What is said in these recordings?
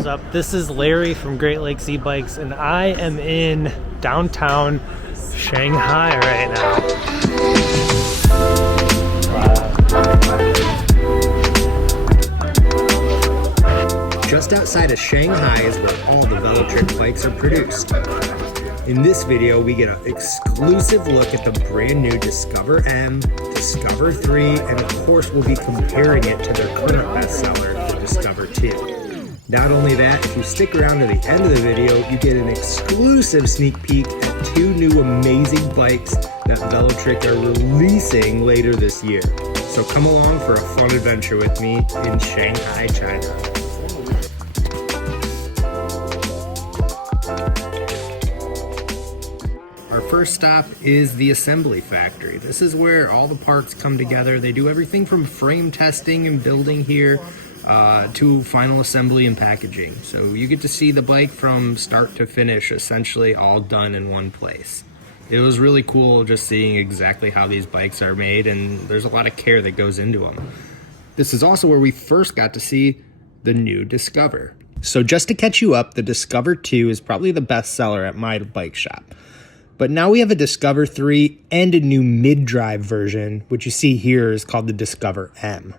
is up? This is Larry from Great Lakes E-Bikes, and I am in downtown Shanghai right now. Just outside of Shanghai is where all the Velotric bikes are produced. In this video, we get an exclusive look at the brand new Discover M, Discover 3, and of course we'll be comparing it to their current bestseller, the Discover 2. Not only that, if you stick around to the end of the video, you get an exclusive sneak peek at two new amazing bikes that Velotric are releasing later this year. So come along for a fun adventure with me in Shanghai, China. Our first stop is the assembly factory. This is where all the parts come together. They do everything from frame testing and building here to final assembly and packaging. So you get to see the bike from start to finish, essentially all done in one place. It was really cool just seeing exactly how these bikes are made, and there's a lot of care that goes into them. This is also where we first got to see the new Discover. So just to catch you up, the Discover 2 is probably the best seller at my bike shop. But now we have a Discover 3 and a new mid-drive version, which you see here is called the Discover M.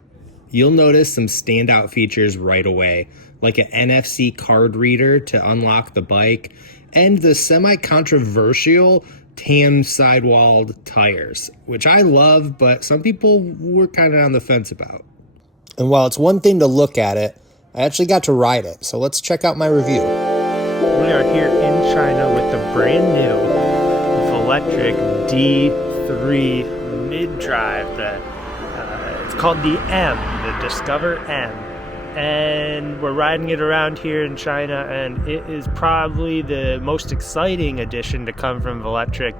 You'll notice some standout features right away, like an NFC card reader to unlock the bike, and the semi-controversial tan sidewalled tires, which I love, but some people were kind of on the fence about. And while it's one thing to look at it, I actually got to ride it, so let's check out my review. We are here in China with the brand new Velotric D3 mid-drive. It's called the M, the Discover M. And we're riding it around here in China, and it is probably the most exciting addition to come from Velotric,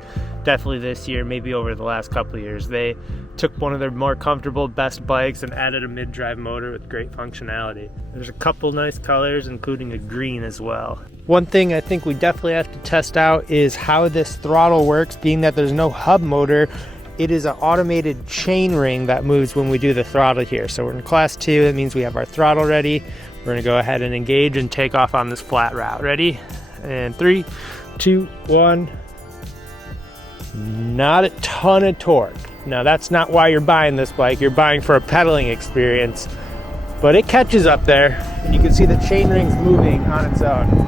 definitely this year, maybe over the last couple of years. They took one of their more comfortable, best bikes and added a mid-drive motor with great functionality. There's a couple nice colors, including a green as well. One thing I think we definitely have to test out is how this throttle works, being that there's no hub motor. It is an automated chain ring that moves when we do the throttle here. So we're in class 2, that means we have our throttle ready. We're gonna go ahead and engage and take off on this flat route. Ready? And 3, 2, 1. Not a ton of torque. Now that's not why you're buying this bike. You're buying for a pedaling experience, but it catches up there, and you can see the chain ring's moving on its own.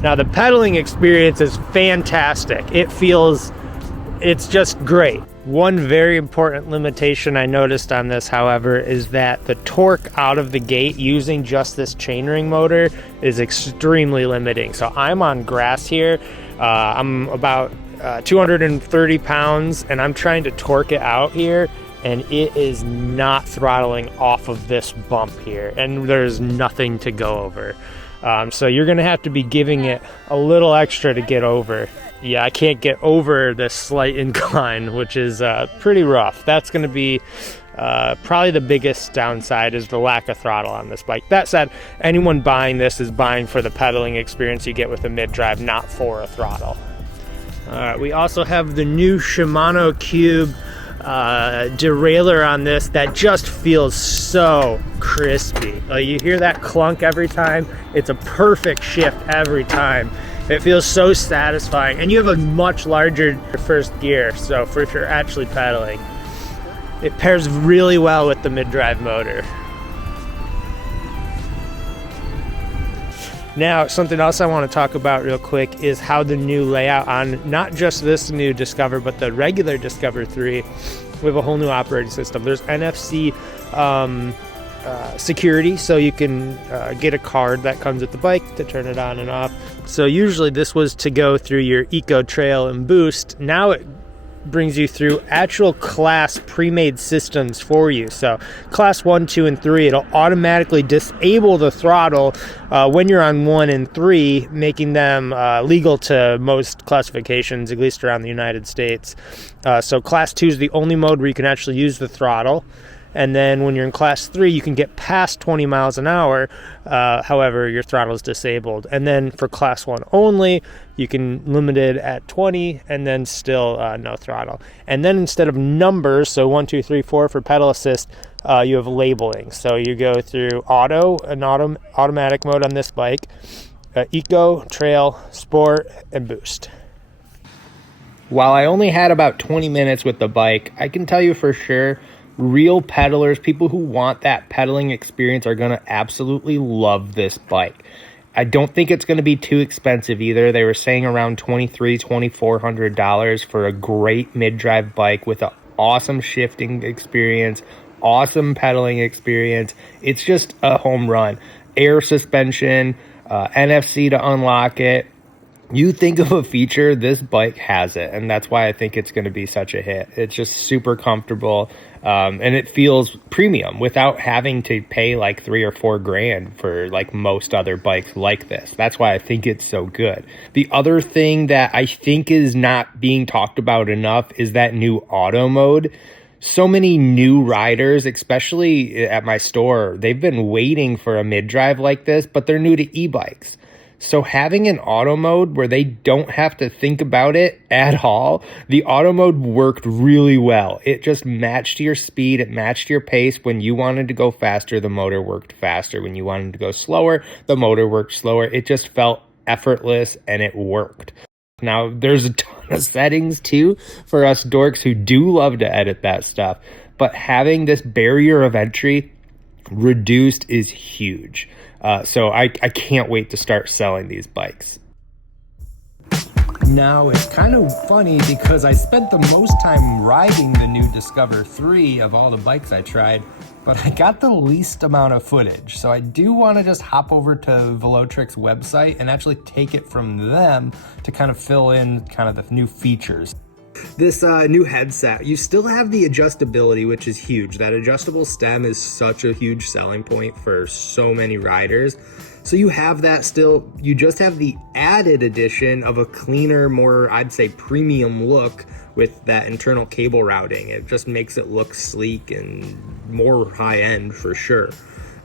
Now the pedaling experience is fantastic. It's just great. One very important limitation I noticed on this, however, is that the torque out of the gate using just this chainring motor is extremely limiting. So I'm on grass here. I'm about 230 pounds, and I'm trying to torque it out here, and it is not throttling off of this bump here, and there's nothing to go over. So you're gonna have to be giving it a little extra to get over. Yeah, I can't get over this slight incline, which is pretty rough. That's gonna be probably the biggest downside, is the lack of throttle on this bike. That said, anyone buying this is buying for the pedaling experience you get with a mid-drive, not for a throttle. We also have the new Shimano Cube derailleur on this that just feels so crispy. You hear that clunk every time. It's a perfect shift every time. It feels so satisfying, and you have a much larger first gear, so for if you're actually pedaling, it pairs really well with the mid-drive motor. Now, something else I want to talk about real quick is how the new layout on not just this new Discover, but the regular Discover 3, we have a whole new operating system. There's NFC security, so you can get a card that comes with the bike to turn it on and off. So usually this was to go through your Eco Trail and Boost. Now it brings you through actual class pre-made systems for you. So class 1, 2, and 3, it'll automatically disable the throttle when you're on 1 and 3, making them legal to most classifications, at least around the United States. So class 2 is the only mode where you can actually use the throttle. And then when you're in class 3, you can get past 20 miles an hour. However, your throttle is disabled. And then for class 1 only, you can limit it at 20 and then still no throttle. And then instead of numbers, so 1, 2, 3, 4 for pedal assist, you have labeling. So you go through automatic mode on this bike, eco, trail, sport, and boost. While I only had about 20 minutes with the bike, I can tell you for sure, real pedalers, people who want that pedaling experience, are going to absolutely love this bike. I don't think it's going to be too expensive either. They were saying around $2,400 for a great mid-drive bike with an awesome shifting experience, awesome pedaling experience. It's just a home run. Air suspension, NFC to unlock it. You think of a feature, this bike has it, and that's why I think it's going to be such a hit. It's just super comfortable, and it feels premium without having to pay like $3 or $4 grand for like most other bikes like this. That's why I think it's so good. The other thing that I think is not being talked about enough is that new auto mode. So many new riders, especially at my store, they've been waiting for a mid-drive like this, but they're new to e-bikes. So having an auto mode where they don't have to think about it at all, the auto mode worked really well. It just matched your speed. It matched your pace. When you wanted to go faster, the motor worked faster. When you wanted to go slower, the motor worked slower. It just felt effortless and it worked. Now, there's a ton of settings too for us dorks who do love to edit that stuff. But having this barrier of entry reduced is huge. So I can't wait to start selling these bikes. Now, it's kind of funny because I spent the most time riding the new Discover 3 of all the bikes I tried, but I got the least amount of footage. So I do want to just hop over to Velotric's website and actually take it from them to kind of fill in kind of the new features. This new headset, you still have the adjustability, which is huge. That adjustable stem is such a huge selling point for so many riders. So you have that still. You just have the added addition of a cleaner, more, I'd say, premium look with that internal cable routing. It just makes it look sleek and more high-end for sure.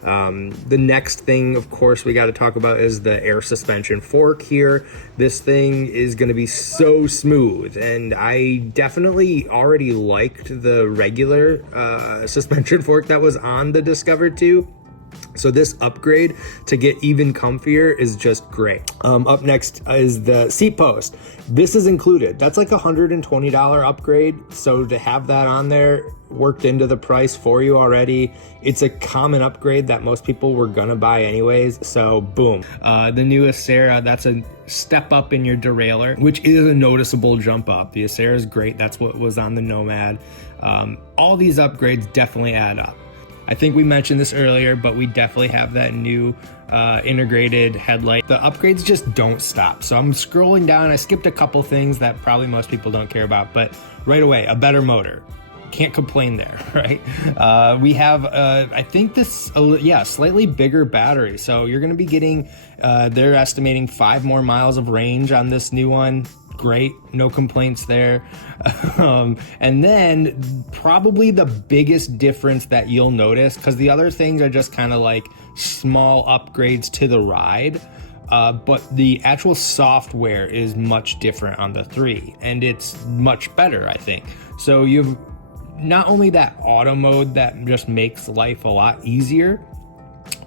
The next thing, of course, we got to talk about is the air suspension fork here. This thing is going to be so smooth, and I definitely already liked the regular suspension fork that was on the Discover 2. So this upgrade to get even comfier is just great. Up next is the seat post. This is included. That's like a $120 upgrade. So to have that on there worked into the price for you already, it's a common upgrade that most people were gonna buy anyways. So boom. The new Acera, that's a step up in your derailleur, which is a noticeable jump up. The Acera is great. That's what was on the Nomad. All these upgrades definitely add up. I think we mentioned this earlier, but we definitely have that new integrated headlight. The upgrades just don't stop. So I'm scrolling down. I skipped a couple things that probably most people don't care about, but right away, a better motor. Can't complain there, right? We have, I think this, slightly bigger battery. So you're gonna be getting, they're estimating 5 more miles of range on this new one. Great, no complaints there. And then probably the biggest difference that you'll notice, because the other things are just kind of like small upgrades to the ride, but the actual software is much different on the 3, and it's much better, I think. So you've not only that auto mode that just makes life a lot easier,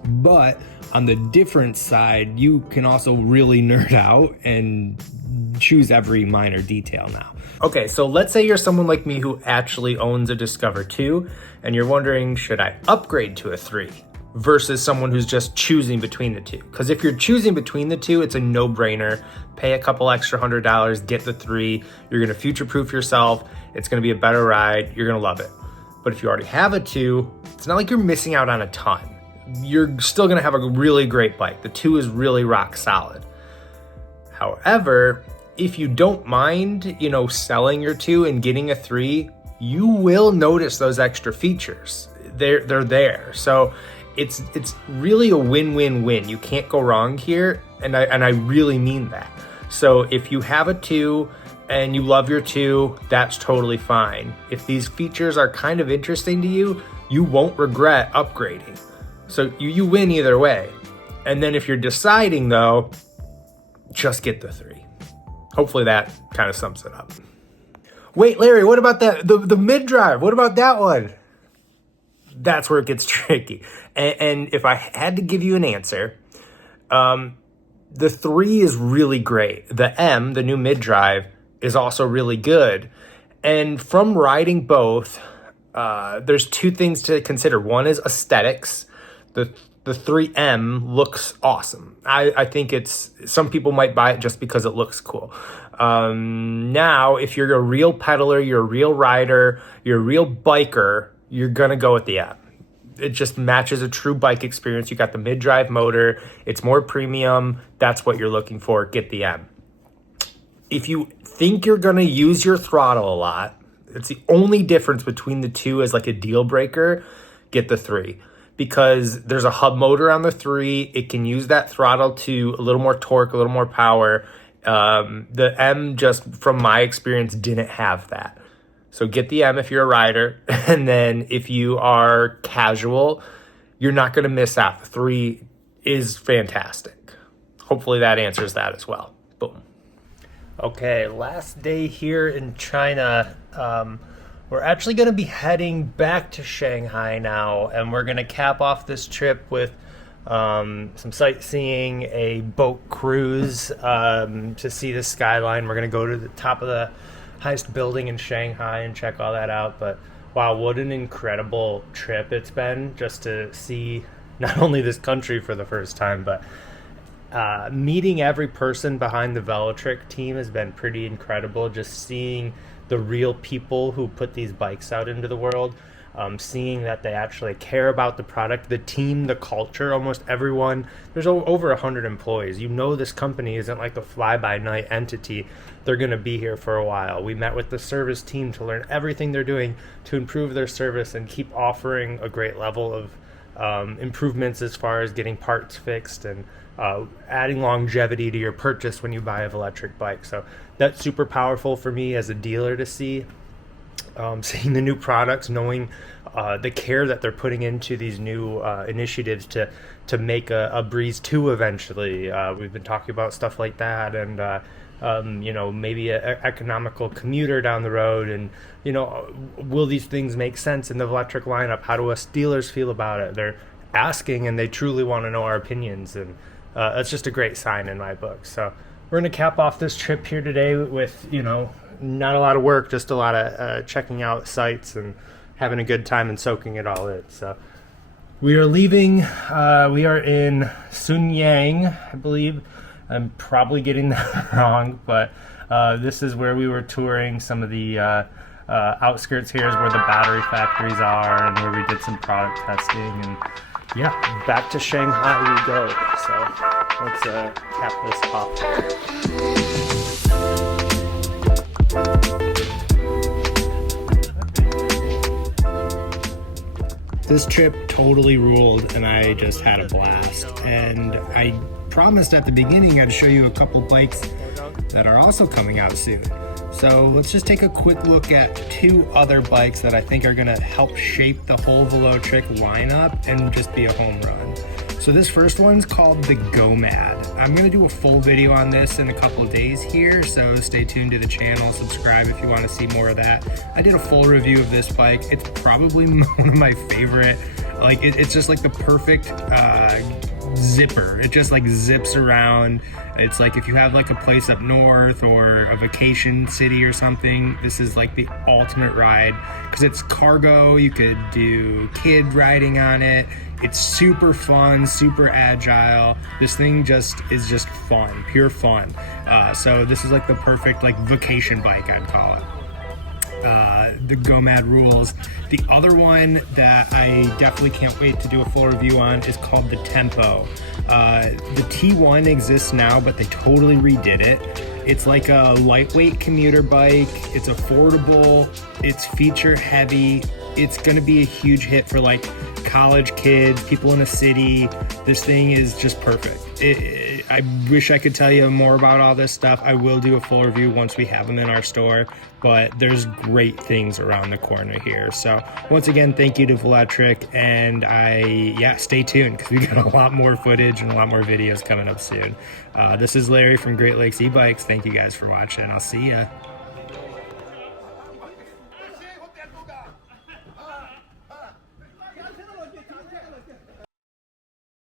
but on the different side, you can also really nerd out and choose every minor detail now. Okay, so let's say you're someone like me who actually owns a Discover 2, and you're wondering, should I upgrade to a 3 versus someone who's just choosing between the two? Because if you're choosing between the two, it's a no-brainer. Pay a couple extra $100, get the 3. You're gonna future-proof yourself. It's gonna be a better ride. You're gonna love it. But if you already have a 2, it's not like you're missing out on a ton. You're still gonna have a really great bike. The 2 is really rock solid. However, if you don't mind, selling your 2 and getting a 3, you will notice those extra features. They're there. So it's really a win-win-win. You can't go wrong here, and I really mean that. So if you have a 2 and you love your 2, that's totally fine. If these features are kind of interesting to you, you won't regret upgrading. So you win either way. And then if you're deciding though, just get the 3. Hopefully that kind of sums it up. Wait, Larry, what about the mid-drive? What about that one? That's where it gets tricky. And if I had to give you an answer, the 3 is really great. The M, the new mid-drive, is also really good. And from riding both, there's 2 things to consider. One is aesthetics. The 3M looks awesome. I think some people might buy it just because it looks cool. Now, if you're a real pedaler, you're a real rider, you're a real biker, you're going to go with the M. It just matches a true bike experience. You got the mid-drive motor. It's more premium. That's what you're looking for. Get the M. If you think you're going to use your throttle a lot, it's the only difference between the 2 as like a deal breaker, get the 3. Because there's a hub motor on the 3. It can use that throttle to a little more torque, a little more power. The M, just from my experience, didn't have that. So get the M if you're a rider. And then if you are casual, you're not going to miss out. The 3 is fantastic. Hopefully that answers that as well. Boom. Okay, last day here in China. We're actually going to be heading back to Shanghai now, and we're going to cap off this trip with some sightseeing, a boat cruise to see the skyline. We're going to go to the top of the highest building in Shanghai and check all that out. But wow, what an incredible trip it's been just to see not only this country for the first time, but meeting every person behind the Velotric team has been pretty incredible. Just seeing the real people who put these bikes out into the world, seeing that they actually care about the product, the team, the culture. Almost everyone, there's over 100 employees. You know, this company isn't like a fly-by-night entity. They're going to be here for a while. We met with the service team to learn everything they're doing to improve their service and keep offering a great level of improvements as far as getting parts fixed and adding longevity to your purchase when you buy a Velotric bike. So that's super powerful for me as a dealer to see. Seeing the new products, knowing the care that they're putting into these new initiatives to make a Breeze 2 eventually. We've been talking about stuff like that, and maybe an economical commuter down the road. And will these things make sense in the Velotric lineup? How do us dealers feel about it? They're asking, and they truly want to know our opinions, and that's just a great sign in my book. So we're going to cap off this trip here today with not a lot of work, just a lot of checking out sites and having a good time and soaking it all in. So we are leaving. We are in Sunyang, I believe. I'm probably getting that wrong, but this is where we were touring. Some of the outskirts here is where the battery factories are and where we did some product testing. And yeah, back to Shanghai we go. So let's cap this off. This trip totally ruled, and I just had a blast. And I promised at the beginning I'd show you a couple bikes that are also coming out soon. So let's just take a quick look at 2 other bikes that I think are going to help shape the whole Velotric lineup and just be a home run. So this first one's called the Go-Mad. I'm going to do a full video on this in a couple of days here, so stay tuned to the channel, subscribe if you want to see more of that. I did a full review of this bike. It's probably one of my favorite. Like it's just like the perfect zipper. It just like zips around. It's like if you have like a place up north or a vacation city or something, this is like the ultimate ride because it's cargo. You could do kid riding on it. It's super fun, super agile. This thing is just fun, pure fun. So this is like the perfect like vacation bike, I'd call it. The Go-Mad rules. The other one that I definitely can't wait to do a full review on is called the Tempo. The T1 exists now, but they totally redid it. It's like a lightweight commuter bike. It's affordable. It's feature heavy. It's going to be a huge hit for like college kids, people in a city. This thing is just perfect. I wish I could tell you more about all this stuff. I will do a full review once we have them in our store, but there's great things around the corner here. So once again, thank you to Velotric, and stay tuned because we got a lot more footage and a lot more videos coming up soon. This is Larry from Great Lakes E-Bikes. Thank you guys for watching. I'll see ya.